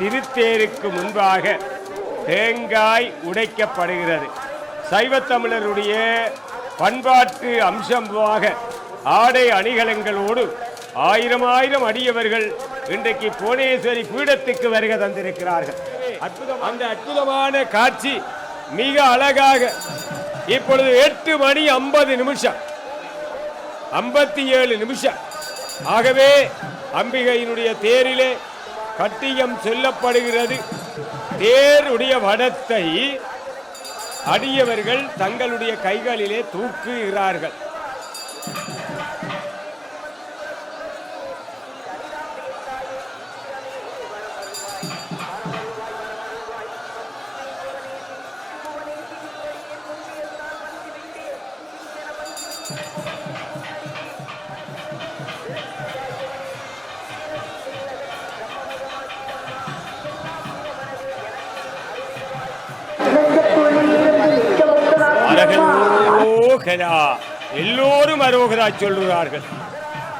திருத்தேருக்கு முன்பாக தேங்காய் உடைக்கப்படுகிறது. சைவத்தமிழருடைய பண்பாட்டு அம்சமாக ஆடை அணிகலங்களோடு ஆயிரம் அடியவர்கள் இன்றைக்கு புவனேஸ்வரி பீடத்துக்கு வருகை தந்திருக்கிறார்கள். அந்த அற்புதமான காட்சி மிக அழகாக இப்பொழுது 8 மணி 50 நிமிஷம் 57 நிமிஷம். ஆகவே அம்பிகையினுடைய தேரிலே கட்டியம் சொல்லப்படுகிறது. தேருடைய வடத்தை அடியவர்கள் தங்களுடைய கைகளிலே தூக்குகிறார்கள். எல்லோரும் அரோகரா சொல்லுகிறார்கள்.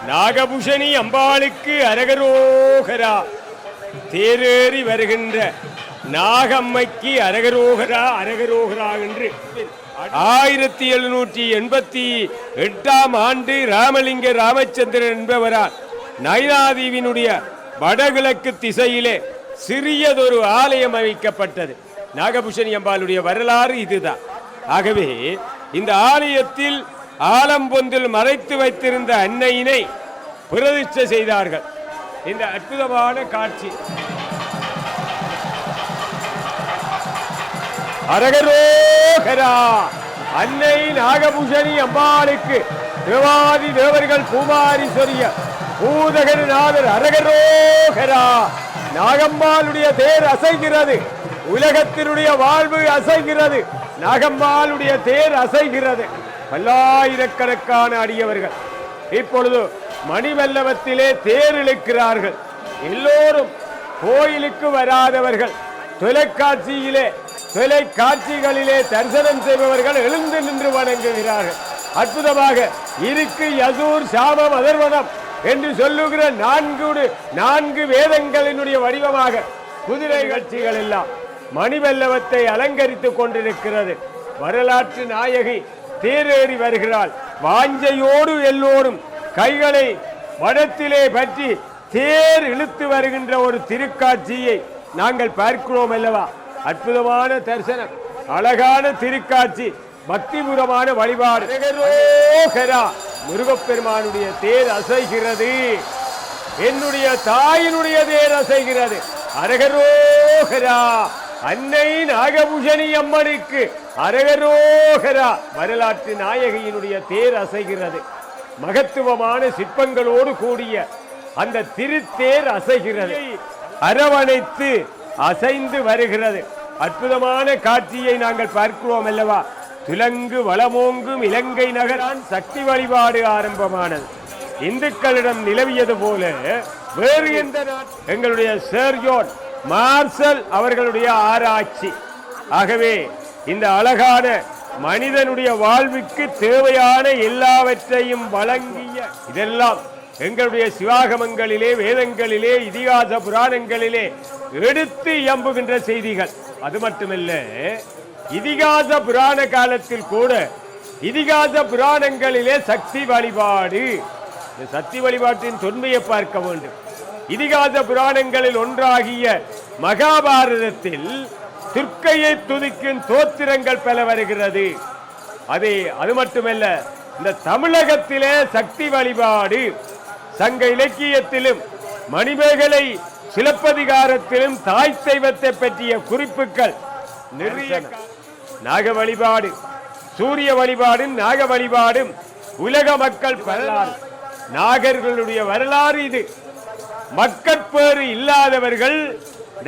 நாகபூஷணி அம்பாளுக்கு அரகரோகரா. தேரேறி வருகின்ற நாகம்மைக்கு அரகரோகரா அரகரோகரா என்று 1788 ஆண்டு ராமலிங்க ராமச்சந்திரன் என்பவரால் நைனாதீவினுடைய வடகிழக்கு திசையிலே சிறியதொரு ஆலயம் அமைக்கப்பட்டது. நாகபூஷணி அம்பாளுடைய வரலாறு இதுதான். ஆகவே இந்த ஆலயத்தில் ஆலம்பொந்தில் மறைத்து வைத்திருந்த அன்னையினை பிரதிஷ்டை செய்தார்கள். இந்த அற்புதமான காட்சி அரகரோகரா. அன்னை நாகபூஷணி அம்பாளுக்கு தேவாதி தேவர்கள் பூமாரீஸ்வரிய பூதகநாதர் அரகரோகரா. நாகம்மாளுடைய தேர் அசைகிறது. உலகத்தினுடைய வாழ்வு அசைகிறது. நாகம்மாளுடைய தேர் அசைகிறது. பல்லாயிரக்கணக்கான அடியவர்கள் இப்பொழுது மணிவல்லவத்திலே தேர் இழுக்கிறார்கள். எல்லோரும் கோயிலுக்கு வராதவர்கள் தொலைக்காட்சிகளிலே தரிசனம் செய்பவர்கள் எழுந்து நின்று வணங்குகிறார்கள். அற்புதமாக இருக்கு யசூர் சாமம் அதர்வனம் என்று சொல்லுகிற 4 வேதங்களினுடைய வடிவமாக குதிரை காட்சிகள் எல்லாம் மணிவல்லவத்தை அலங்கரித்துக் கொண்டிருக்கிறது. வரலாற்று நாயகி தேரேறி வருகிறாள். வாஞ்சையோடு எல்லோரும் கைகளை வடத்திலே பற்றி தேர் இழுத்து வருகின்ற ஒரு திருக்காட்சியை நாங்கள் பார்க்கிறோம் அல்லவா? அற்புதமான தரிசனம், அழகான திருக்காட்சி, பக்திபூரமான வழிபாடு. முருகப்பெருமானுடைய தேர் அசைகிறது. என்னுடைய தாயினுடைய தேர் அசைகிறது. அரகரோகரா. அன்னை நாகபூஷணி அம்மனுக்கு அரகரோகரா. வரலாற்று நாயகியினுடைய தேர் அசைகிறது. மகத்துவமான சிற்பங்களோடு கூடிய அந்த திருத்தேர் அசைகிறது. அரவணைத்து அசைந்து வருகிறது. அற்புதமான காட்சியை நாங்கள் பார்க்கிறோம் அல்லவா? துலங்கு வளமோங்கும் இலங்கை நகரான் சக்தி வழிபாடு ஆரம்பமானது. இந்துக்களிடம் நிலவியது போல வேறு எந்த எங்களுடைய சர் ஜான் மார்ஷல் அவர்களுடைய ஆராய்ச்சி. ஆகவே இந்த அழகான மனிதனுடைய வாழ்வுக்கு தேவையான எல்லாவற்றையும் வழங்கிய இதெல்லாம் எங்களுடைய சிவாகமங்களிலே, வேதங்களிலே, இதிகாச புராணங்களிலே எடுத்து இயம்புகின்ற செய்திகள். அது மட்டுமல்ல, இதிகாச புராண காலத்தில் கூட இதிகாச புராணங்களிலே சக்தி வழிபாடு, சக்தி வழிபாட்டின் தொன்மையை பார்க்க வேண்டும். இதிகாச புராணங்களில் ஒன்றாகிய மகாபாரதத்தில் துர்க்கையை துதிக்கும் தோத்திரங்கள் பல வருகிறது. அது மட்டுமல்ல, இந்த தமிழகத்திலே சக்தி வழிபாடு சங்க இலக்கியத்திலும் மணிமேகலை சிலப்பதிகாரத்திலும் தாய் தெய்வத்தை பற்றிய குறிப்புகள் நிறைய. நாக வழிபாடு, சூரிய வழிபாடும் நாக வழிபாடும் உலக மக்கள் வரலாறு, நாகர்களுடைய வரலாறு இது. மக்கட்பேறு இல்லாதவர்கள்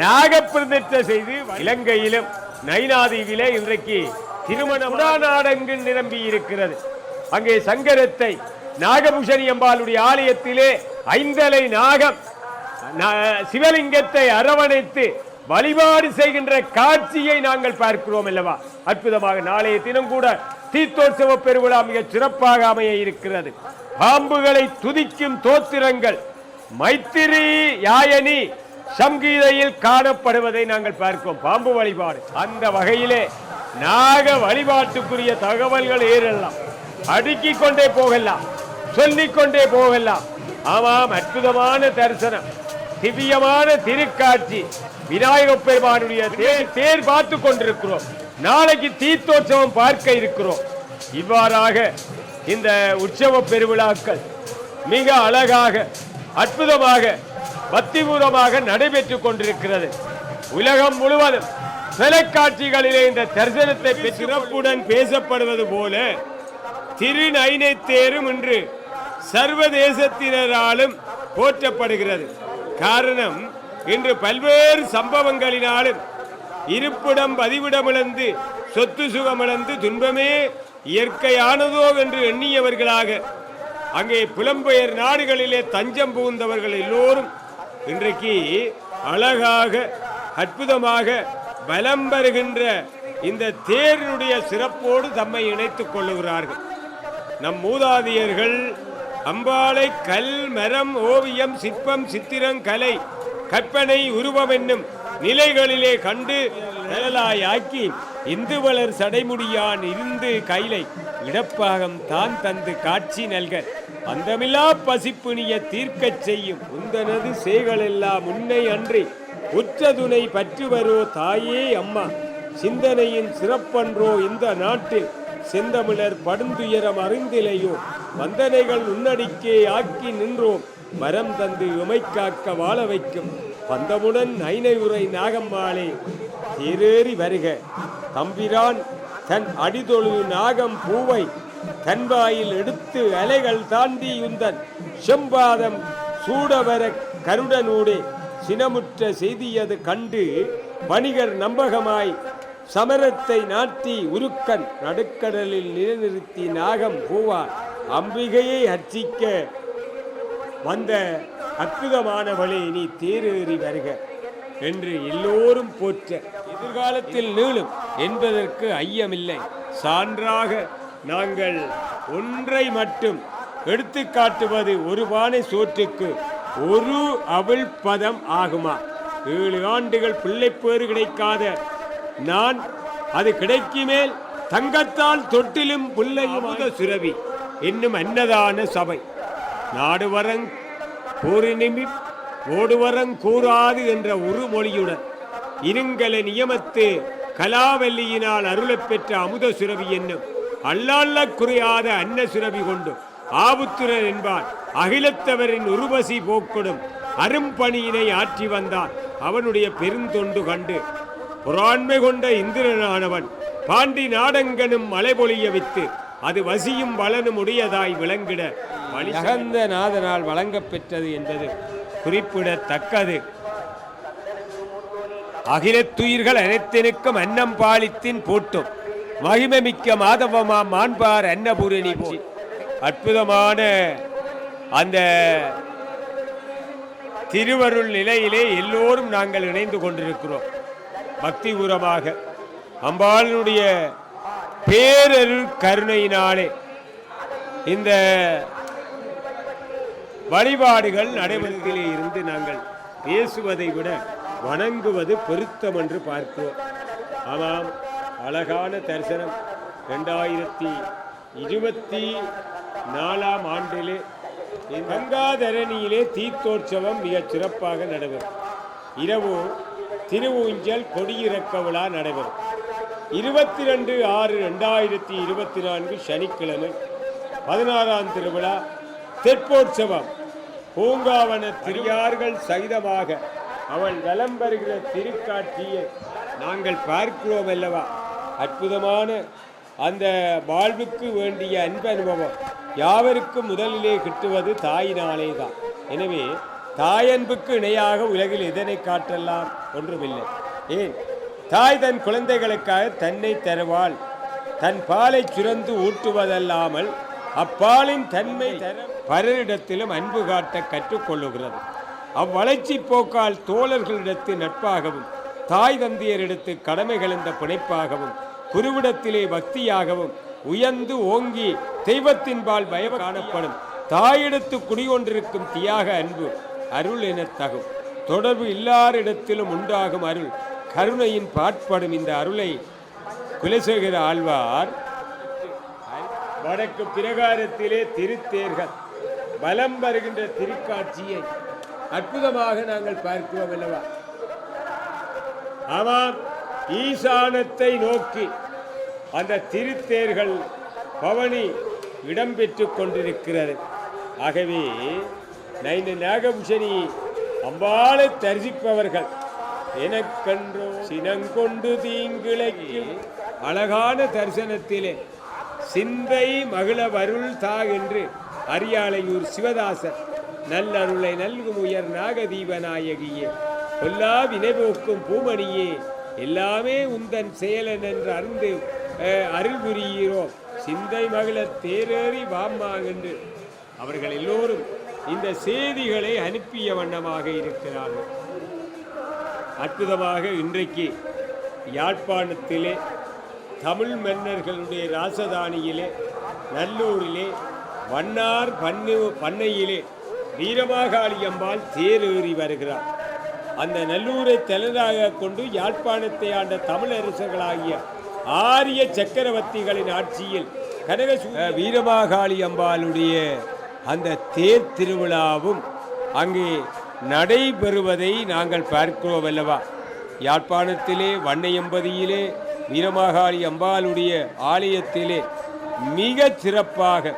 நாக பிரதிஷ்டை செய்து இலங்கையிலும் நைனாதீவிலே இன்றைக்கு திருமண நாடங்கள் நிரம்பி இருக்கிறது. அங்கே சங்கரத்தை நாகபூஷணி அம்பாளுடைய ஆலயத்திலே 5 அலை நாகம் சிவலிங்கத்தை அரவணைத்து வழிபாடு செய்கின்ற காட்சியை நாங்கள் பார்க்கிறோம் அல்லவா? அற்புதமாக நாளைய தினம் கூட தீர்த்தோற்சவ பெருவிழா மிக சிறப்பாக அமைய இருக்கிறது. பாம்புகளை துதிக்கும் தோத்திரங்கள் மைத்திரி யாயனி சங்கீதையில் காணப்படுவதை நாங்கள் பார்க்கிறோம். பாம்பு வழிபாடு. அந்த வகையிலே நாக வழிபாட்டுக்குரிய தகவல்கள் ஏறலாம், அடுக்கிக் கொண்டே போகலாம், சொல்லிக்கொண்டே போகலாம். ஆமாம், அற்புதமான தரிசனம். திவ்யமான திருக்காட்சி விநாயக பெருமானுடைய தேர் பார்த்து கொண்டிருக்கிறோம். நாளைக்கு தீர்த்தோற்சவம் பார்க்க இருக்கிறோம். இவ்வாறாக இந்த உற்சவ பெருவிழாக்கள் மிக அழகாக அற்புதமாக பக்திபூர்வமாக நடைபெற்றுக் கொண்டிருக்கிறது. உலகம் முழுவதும் தொலைக்காட்சிகளிலே இந்த தரிசனத்தை சிறப்புடன் பேசப்படுவது போல திருநைனை தேரும் இன்று சர்வதேசத்தினராலும் போற்றப்படுகிறது. காரணம், இன்று பல்வேறு சம்பவங்களினாலும் இருப்பிடம் பதிவிடமிழந்து சொத்து சுகமிழந்து துன்பமே இயற்கையானதோ என்று எண்ணியவர்களாக அங்கே புலம்பெயர் நாடுகளிலே தஞ்சம் புகுந்தவர்கள் எல்லோரும் இன்றைக்கு அழகாக அற்புதமாக பலம் பெறுகின்ற இந்த தேரினுடைய சிறப்போடு தம்மை இணைத்துக் கொள்ளுகிறார்கள். நம் மூதாதையர்கள் அம்பாளை கல், மரம், ஓவியம், சிற்பம், சித்திரம், கலை, கற்பனை, உருவம் என்னும் நிலைகளிலே கண்டு நிழலாயாக்கி இந்து வளர் சடைமுடியான் இருந்து கைலை இடப்பாகம் தான் தந்து காட்சி நல்க அந்தமில்லா பசிப்புணிய தீர்க்கச் செய்யும் உந்தனது சேகளெல்லாம் உன்னை அன்றி உற்றதுணை பற்றுவரோ தாயே அம்மா சிந்தனையின் சிறப்பன்றோ இந்த நாட்டில் செந்தமிழர் படுந்துயரம் அறிந்திலையோ வந்தனைகள் உன்னடிக்கே ஆக்கி நின்றோம் மரம் தந்து உமைக்காக்க வாழ வைக்கும் பந்தமுடன் நைனை உரை நாகம்மாளே தேரேறி வருக தம்பிரான் தன் அடிதொழு நாகம் பூவை தன்வாயில் எடுத்து அலைகள் தாண்டி உந்தன் செம்பாதம் சூடவர கருடனூடே சினமுற்ற செய்தியது கண்டு வணிகர் நம்பகமாய் சமரத்தை நாட்டி உருக்கன் நடுக்கடலில் நிலைநிறுத்தி நாகம் பூவார் அம்பிகையை அர்ச்சிக்க வந்த அற்புதமானவளே நீ தேரேறி வருக என்று எல்லோரும் போற்ற எதிர்காலத்தில் நீளும் என்பதற்கு ஐயமில்லை. சான்றாக நாங்கள் ஒன்றை மட்டும் எடுத்து காட்டுவது, ஒரு பானை சோற்றுக்கு ஒரு அவள் பதம் ஆகுமா? 7 ஆண்டுகள் பிள்ளைப்பேறு கிடைக்காத நான் அது கிடைக்குமேல் தங்கத்தால் தொட்டிலும் பிள்ளையும் சுரவி என்னும் அன்னதான சபை நாடுவரங் கூறினிமி ஓடுவரங் கூறாது என்ற உருமொழியுடன் இருங்கல நியமத்து கலாவல்லியினால் அருளப் பெற்ற அமுத சுரவி என்னும் அல்லாள்ள குறையாத அன்ன சுரவி கொண்டு ஆபுத்துரன் என்பார் அகிலத்தவரின் உருவசி போக்கொடும் அரும்பணியினை ஆற்றி வந்தான். அவனுடைய பெருந்தொண்டு கண்டு புறாண்மை கொண்ட இந்திரனானவன் பாண்டி நாடங்கனும் மலைபொழிய வித்து அது வசியும் வளனும் உடையதாய் விளங்கிட வழிசகந்த நாதனால் வழங்கப் பெற்றது என்பது குறிப்பிடத்தக்கது. அகிலத்துயிர்கள் அனைத்தினுக்கும் அன்னம் பாலித்தின் போட்டும் மகிமமிக்க மாதவமா மாண்பார் அன்னபூரணி போல் அற்புதமான அந்த திருவருள் நிலையிலே எல்லோரும் நாங்கள் இணைந்து கொண்டிருக்கிறோம். பக்திபூரமாக அம்பாளுடைய பேரருள் கருணையினாலே இந்த வழிபாடுகள் நடைமுறையிலே இருந்து நாங்கள் பேசுவதை விட வணங்குவது பொருத்தம் என்று பார்க்கிறோம். ஆமாம், அழகான தரிசனம். 2024 ஆண்டிலே கங்காதரணியிலே தீர்த்தோற்சவம் மிகச் சிறப்பாக நடைபெறும். இரவு திருவூஞ்சல் கொடியிறக்க விழா நடைபெறும். 22/6/2024 சனிக்கிழமை 16ஆம் திருவிழா தெற்போற்சவம் பூங்காவன திரியார்கள் சகிதமாக அவள் வலம் வருகிற திருக்காட்சியை நாங்கள் பார்க்கிறோம் அல்லவா? அற்புதமான அந்த வாழ்வுக்கு வேண்டிய அன்பு அனுபவம் யாவருக்கும் முதலிலே கிட்டுவது தாயினாலே தான். எனவே தாயன்புக்கு இணையாக உலகில் எதனை காட்டலாம் ஒன்றுமில்லை. ஏன், தாய் தன் குழந்தைகளுக்காக தன்னை தருவாள். தன் பாலை சுரந்து ஊட்டுவதல்லாமல் அப்பாலின் தன்மை தர பலரிடத்திலும் அன்பு காட்ட கற்றுக்கொள்ளுகிறது. அவ்வளர்ச்சி போக்கால் தோழர்களிடத்து நட்பாகவும் தாய் தந்தையரிடத்து கடமைகளந்த பிணைப்பாகவும் குருவிடத்திலே பக்தியாகவும் உயர்ந்து ஓங்கி தெய்வத்தின்பால் பயம் காணப்படும் தாயிடத்து குடிகொண்டிருக்கும் தியாக அன்பு அருள் எனத்தகும். தொடர்பு இல்லாரிடத்திலும் உண்டாகும் அருள் கருணையின் பாட்படும். இந்த அருளை குலசேகர ஆழ்வார் வடக்கு பிரகாரத்திலே திருத்தேர்கள் பலம் வருகின்ற திருக்காட்சியை அற்புதமாக நாங்கள் பார்க்கிறோம் அல்லவா. ஆமாம், ஈசானத்தை நோக்கி அந்த திருத்தேர்கள் பவனி இடம்பெற்றுக் கொண்டிருக்கிறது. ஆகவே நாகபூஷணி அம்பாளை தரிசிப்பவர்கள் எனக்கன்றோ சினங்கொண்டு தீங்கிழைக்கும் அழகான தரிசனத்திலே சிந்தை மகிழ வருள் தா என்று அரியாலையூர் சிவதாசர் நல்லருளை நல்கும் உயர் நாகதீபநாயகியே கொல்லா வினைபோக்கும் பூமணியே எல்லாமே உந்தன் செயலன் என்று அறிந்து அருள் புரிகிறோம் சிந்தை மகிழ தேரேறி வாம்மா என்று அவர்கள் எல்லோரும் இந்த செய்திகளை அனுப்பிய வண்ணமாக இருக்கிறார்கள். அற்புதமாக இன்றைக்கு யாழ்ப்பாணத்திலே தமிழ் மன்னர்களுடைய ராசதானியிலே நல்லூரிலே வண்ணார் பண்ணையிலே வீரமாகாளி அம்பாள் தேரேறி வருகிறார். அந்த நல்லூரை தலைநகராக கொண்டு யாழ்ப்பாணத்தை ஆண்ட தமிழரசர்களாகிய ஆரிய சக்கரவர்த்திகளின் ஆட்சியில் வீரமாகாளி அம்பாளுடைய அந்த தேர் திருவிழாவும் அங்கே நடைபெறுவதை நாங்கள் பார்க்கிறோம் அல்லவா. யாழ்ப்பாணத்திலே வண்ணையம்பதியிலே வீரமாகாளி அம்பாளுடைய ஆலயத்திலே மிக சிறப்பாக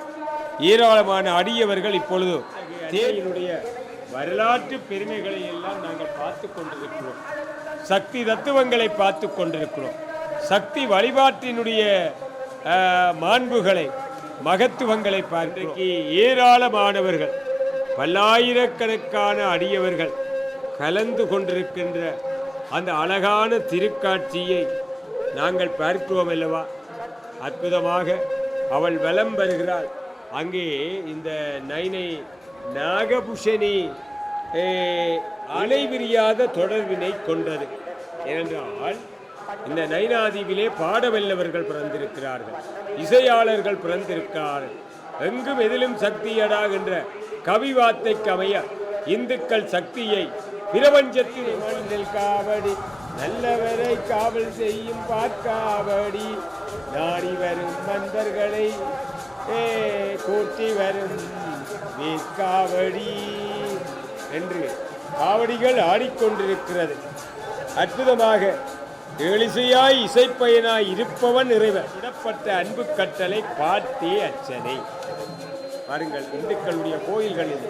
ஏராளமான அடியவர்கள் இப்பொழுது தேரினுடைய வரலாற்று பெருமைகளை எல்லாம் நாங்கள் பார்த்து கொண்டிருக்கிறோம். சக்தி தத்துவங்களை பார்த்து கொண்டிருக்கிறோம். சக்தி வழிபாட்டினுடைய மாண்புகளை மகத்துவங்களை பார்த்து ஏராளமானவர்கள் பல்லாயிரக்கணக்கான அடியவர்கள் கலந்து கொண்டிருக்கின்ற அந்த அழகான திருக்காட்சியை நாங்கள் பார்க்கிறோம் அல்லவா. அற்புதமாக அவள் வலம் வருகிறாள். அங்கே இந்த நைனை நாகபூஷணி அலைவிரியாத தொடர்பினை கொண்டது. ஏனென்றால் இந்த நைனாதீவிலே பாடவல்லவர்கள் பிறந்திருக்கிறார்கள், இசையாளர்கள் பிறந்திருக்கிறார்கள். எங்கும் எதிலும் சக்தியடா என்ற கவி வார்த்தைக்கு அமைய இந்துக்கள் சக்தியை பிரபஞ்சத்தின் காவடி நல்லவரை காவல் செய்யும் பார்க்காவடி நாடி வரும் மந்தர்களை கூட்டி வரும் வேட்காவடி என்று காவடிகள் ஆடிக்கொண்டிருக்கிறது. அற்புதமாக எளிசையாய் இசைப்பயனாய் இருப்பவன் இறைவன் இடப்பட்ட அன்பு கட்டளை பாட்டே அர்ச்சனை. பாருங்கள், இந்துக்களுடைய கோயில்களில்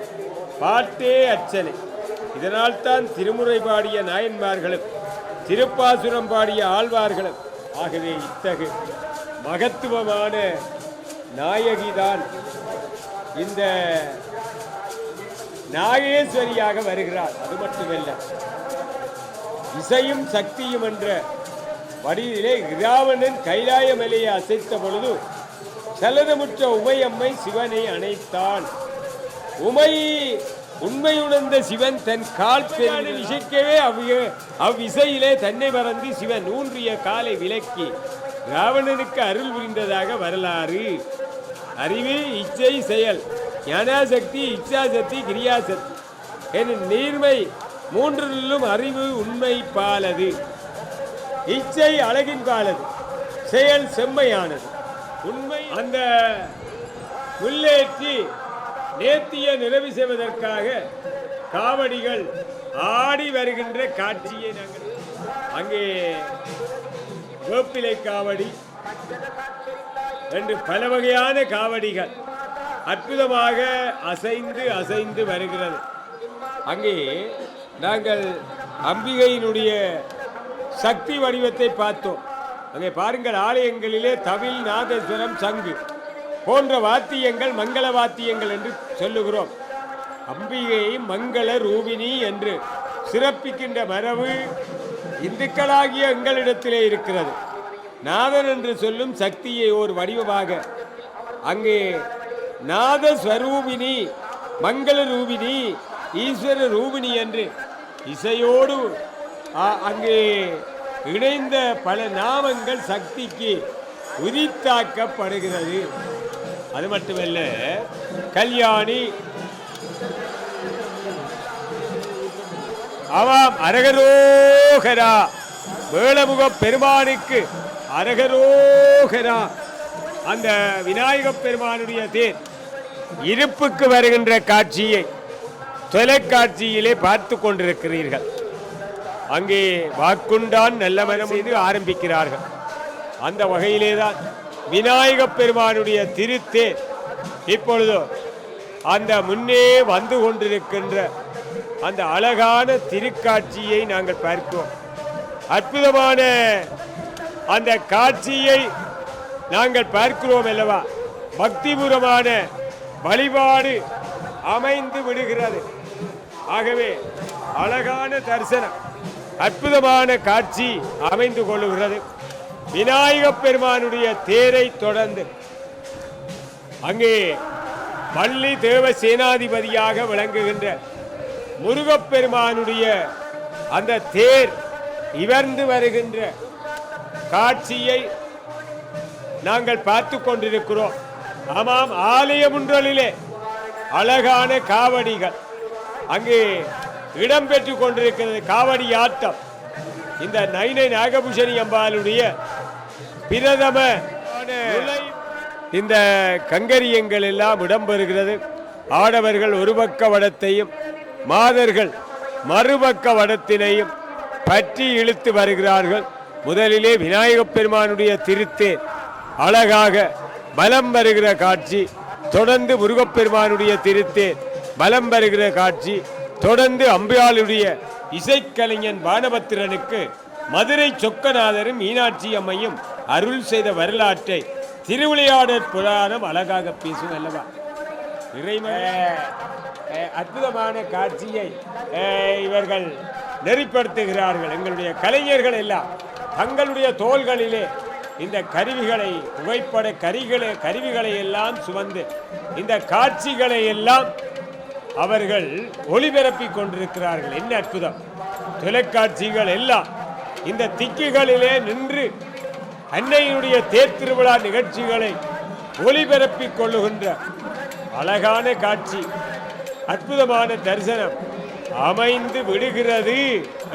பாட்டே அர்ச்சனை. இதனால் தான் திருமுறை பாடிய நாயன்மார்களும் திருப்பாசுரம் பாடிய ஆழ்வார்களும் ஆகவே இத்தகு மகத்துவமான நாயகிதான் இந்த நாகேஸ்வரியாக வருகிறார். அது மட்டுமல்ல, இசையும் சக்தியும் என்ற வடிவிலே இராவணன் கைலாய மலையை அசைத்த பொழுது சலனமுற்ற உமையம்மை சிவனை அணைத்தான். உண்மையுணர்ந்த சிவன் தன் கால் பெருமை இசைக்கவே அவ்விசையிலே தன்னை மறந்து சிவன் ஊன்றிய காலை விலக்கி ராவணனுக்கு அருள் புரிந்ததாக வரலாறு. அறிவு, இச்சை, செயல், ஞானாசக்தி, இச்சாசக்தி, கிரியாசக்தி எனும் நீர்மை மூன்றிலும் அறிவு உண்மை பாலது. இச்சை அழகின் பாலது, செயல் செம்மையானது. உண்மை அந்த முல்லேற்றி நேர்த்திய நிறைவு செய்வதற்காக காவடிகள் ஆடி வருகின்ற காட்சியை நாங்கள் அங்கே வேப்பிலை காவடி என்று பல வகையான காவடிகள் அற்புதமாக அசைந்து அசைந்து வருகிறது. அங்கே நாங்கள் அம்பிகையினுடைய சக்தி வடிவத்தை பார்த்தோம். அங்கே பாருங்கள், ஆலயங்களிலே தவில், நாதஸ்வரம், சங்கு போன்ற வாத்தியங்கள் மங்கள வாத்தியங்கள் என்று சொல்லுகிறோம். அம்பிகை மங்கள ரூபிணி என்று சிறப்பிக்கின்ற மரபு இந்துக்களாகிய எங்களிடத்திலே இருக்கிறது. நாதன் என்று சொல்லும் சக்தியை ஒரு வடிவமாக அங்கே நாதஸ்வரூபிணி, மங்கள ரூபிணி, ஈஸ்வர ரூபிணி என்று இசையோடு அங்கே இணைந்த பல நாமங்கள் சக்திக்கு உரித்தாக்கப்படுகிறது. அது மட்டுமல்ல, கல்யாணி, ஆமாம், அரகரோகரா, வேளமுக பெருமானுக்கு அரகரோகரா. அந்த விநாயக பெருமானுடைய தேர் இருப்புக்கு வருகின்ற காட்சியை தொலைக்காட்சியிலே பார்த்து கொண்டிருக்கிறீர்கள். அங்கே வாக்குண்டான் நல்ல மனம் செய்து ஆரம்பிக்கிறார்கள். அந்த வகையிலேதான் விநாயகப் பெருமானுடைய திருத்தேர் இப்பொழுது அந்த முன்னே வந்து கொண்டிருக்கின்ற அந்த அழகான திருக்காட்சியை நாங்கள் பார்க்கிறோம். அற்புதமான அந்த காட்சியை நாங்கள் பார்க்கிறோம் அல்லவா. பக்திபூர்வமான வழிபாடு அமைந்து விடுகிறது. ஆகவே அழகான தரிசனம், அற்புதமான காட்சி அமைந்து கொள்ளுகிறது. விநாயகப் பெருமானுடைய தேரை தொடர்ந்து அங்கே வள்ளி தேவ சேனாதிபதியாக விளங்குகின்ற முருகப்பெருமானுடைய அந்த தேர் இவர்ந்து வருகின்ற காட்சியை நாங்கள் பார்த்து கொண்டிருக்கிறோம். ஆமாம், ஆலயம் ஒன்றிலே அழகான காவடிகள் அங்கே இடம்பெற்று கொண்டிருக்கிறது. காவடி ஆட்டம் இந்த நைனை நாகபூஷணி அம்பாளுடைய பிரதம இந்த கங்கரியங்கள் எல்லாம் இடம்பெறுகிறது. ஆடவர்கள் ஒரு பக்க வடத்தையும் மாதர்கள் மறுபக்க வடத்தினையும் பற்றி இழுத்து வருகிறார்கள். முதலிலே விநாயகப் பெருமானுடைய திருத்தேர் அழகாக பலம் வருகிற காட்சி, தொடர்ந்து முருகப்பெருமானுடைய திருத்தேர் பலம் வருகிற காட்சி, தொடர்ந்து அம்பியாளுடைய இசைக்கலைஞன் பானபத்திரனுக்கு மதுரை சொக்கநாதரும் மீனாட்சி அம்மையும் அருள் செய்த வரலாற்றை திருவிளையாடற் புராணம் அழகாக பேசும் அல்லவா. அற்புதமான காட்சியை இவர்கள் நெறிப்படுத்துகிறார்கள். எங்களுடைய கலைஞர்கள் எல்லாம் தங்களுடைய தோள்களிலே இந்த கருவிகளை, புகைப்பட கருவிகளை எல்லாம் சுமந்து இந்த காட்சிகளை எல்லாம் அவர்கள் ஒளிபரப்பிக் கொண்டிருக்கிறார்கள். என்ன அற்புதம்! தொலைக்காட்சிகள் எல்லாம் இந்த திக்குகளிலே நின்று அன்னையினுடைய தேர் திருவிழா நிகழ்ச்சிகளை ஒளிபரப்பிக் கொள்ளுகின்ற அழகான காட்சி, அற்புதமான தரிசனம் அமைந்து விடுகிறது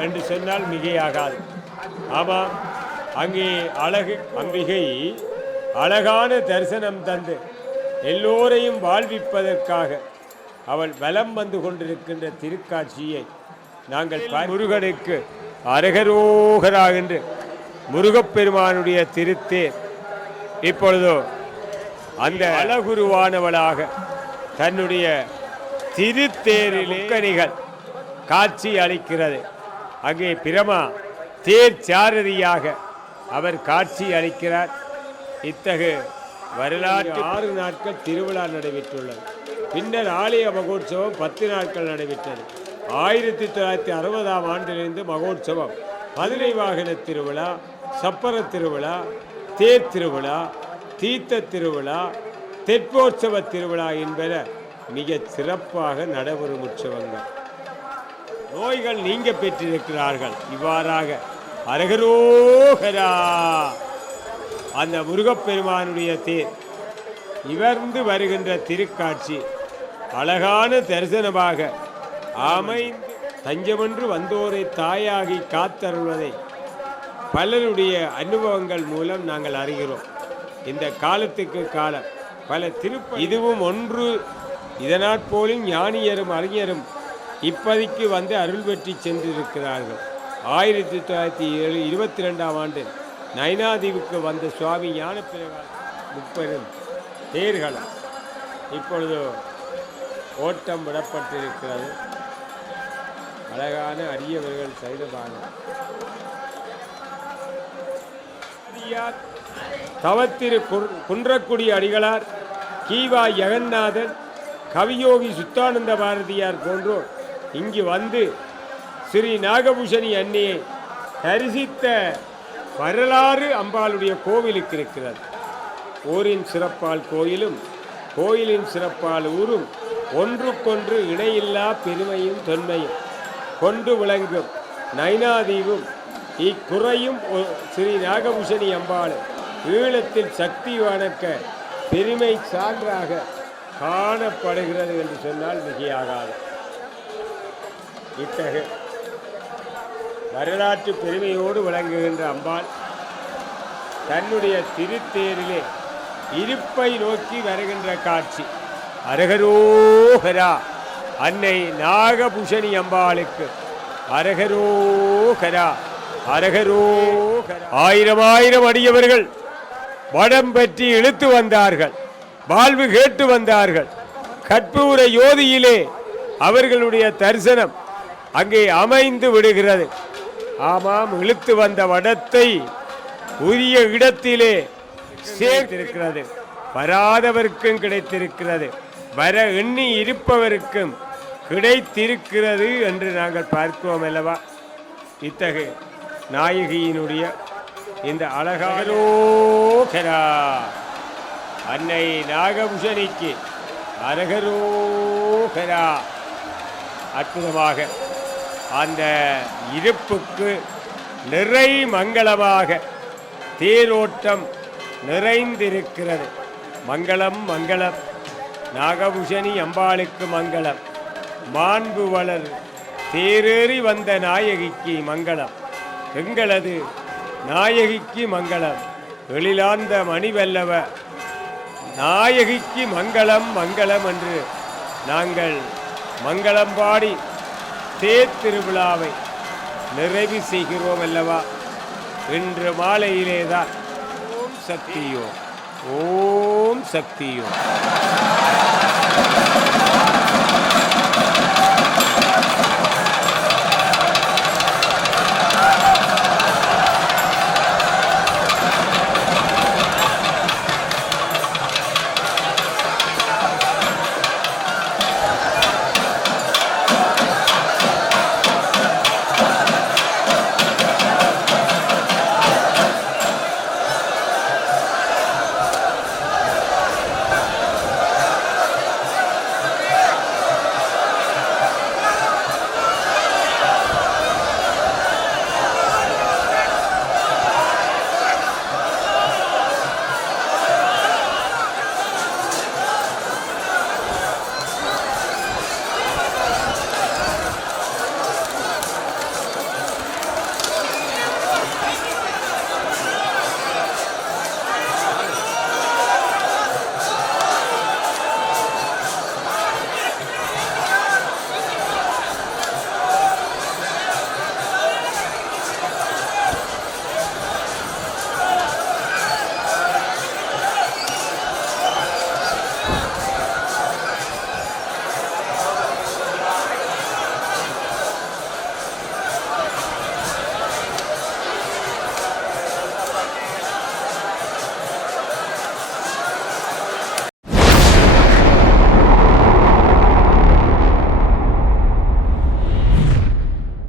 என்று சொன்னால் மிகையாகாது. ஆமாம், அங்கே அழகு அம்பிகை அழகான தரிசனம் தந்து எல்லோரையும் வாழ்விப்பதற்காக அவள் வலம் வந்து கொண்டிருக்கின்ற திருக்காட்சியை நாங்கள் முருகனுக்கு அரகரோகரா என்று முருகப்பெருமானுடைய திருத்தேர் இப்பொழுதோ அந்த அழகுருவானவளாக தன்னுடைய திருத்தேரிலே கனிகள் காட்சி அளிக்கிறது. அங்கே பிரமா தேர் சாரதியாக அவர் காட்சி அளிக்கிறார். இத்தகு வரலாற்று 6 நாட்கள் திருவிழா நடைபெற்றுள்ளது. பின்னர் ஆலய மகோற்சவம் 10 நாட்கள் நடைபெற்றது. 1960ஆம் ஆண்டிலிருந்து மகோற்சவம், மதுரை வாகன திருவிழா, சப்பர திருவிழா, தேர் திருவிழா, தீர்த்த திருவிழா, தெற்போற்சவ திருவிழா என்பன மிக சிறப்பாக நடைபெறும் உற்சவங்கள். நோய்கள் நீங்க பெற்றிருக்கிறார்கள். இவ்வாறாக அரகரோகரா அந்த முருகப்பெருமானுடைய தேர் இவர்ந்து வருகின்ற திருக்காட்சி அழகான தரிசனமாக அமைந்து தஞ்சமென்று வந்தோரை தாயாகி காத்தருள்வதை பலருடைய அனுபவங்கள் மூலம் நாங்கள் அறிகிறோம். இந்த காலத்துக்கு காலம் பல இதுவும் ஒன்று. இதனால் போலும் ஞானியரும் அறிஞரும் இப்பதிக்கு வந்து அருள் பெற்றி சென்றிருக்கிறார்கள். 1922ஆம் ஆண்டு நைனாதீவுக்கு வந்த சுவாமி ஞானப்பிரகாச முப்பெரும் தேர்களும் இப்பொழுது ஓட்டம் விடப்பட்டிருக்கிறது. அழகான அரியவர்கள் சைதமான தவத்திரு குன்றக்குடி அடிகளார், கீவா ஜெகநாதன், கவியோகி சுத்தானந்த பாரதியார் போன்றோர் இங்கு வந்து ஸ்ரீ நாகபூஷணி அன்னையை தரிசித்த வரலாறு அம்பாளுடைய கோவிலுக்கு இருக்கிறது. ஊரின் சிறப்பால் கோயிலும் கோயிலின் சிறப்பால் ஊரும் ஒன்றுக்கொன்று இணையில்லா பெருமையும் தொன்மையும் கொண்டு விளங்கும் நைனாதீவும் இக்குறையும் ஸ்ரீ நாகபூஷணி அம்பாளும் ஈழத்தில் சக்தி வணக்க பெருமை சான்றாக காணப்படுகிறது என்று சொன்னால் மிகையாகாது. இத்தகைய வரலாற்று பெருமையோடு விளங்குகின்ற அம்பாள் தன்னுடைய திருத்தேரிலே இருப்பை நோக்கி வருகின்ற காட்சி அரகரோகரா அன்னை நாகபூஷணி அம்பாளுக்கு அரகரோகரா அரகரோகரா. ஆயிரம் ஆயிரம் அடியவர்கள் வடம் பற்றி இழுத்து வந்தார்கள், வாழ்வு கேட்டு வந்தார்கள். கற்பூர யோதியிலே அவர்களுடைய தரிசனம் அங்கே அமைந்து விடுகிறது. ஆமாம், இழுத்து வந்த வடத்தை உரிய இடத்திலே சேர்த்திருக்கிறது. வராதவருக்கும் கிடைத்திருக்கிறது, வர எண்ணி இருப்பவருக்கும் கிடைத்திருக்கிறது என்று நாங்கள் பார்க்கிறோம் அல்லவா. இத்தகைய நாயகியினுடைய இந்த அழகாரோகரா அன்னை நாகபூஷணிக்கு அரகரோகரா. அற்புதமாக அந்த இருப்புக்கு நிறை மங்களமாக தேரோட்டம் நிறைந்திருக்கிறது. மங்களம் மங்களம், நாகபூஷணி அம்பாளுக்கு மங்களம். மாண்பு வளர் தேரேறி வந்த நாயகிக்கு மங்களம். எங்களது நாயகிக்கு மங்களம். எழிலார்ந்த மணிவல்லவ நாயகிக்கு மங்களம் மங்களம் என்று நாங்கள் மங்களம் பாடி தேர்திருவிழாவை நிறைவு செய்கிறோம் அல்லவா. இன்று மாலையிலேதான் ஓம் சக்தியோ ஓம் சக்தியோ.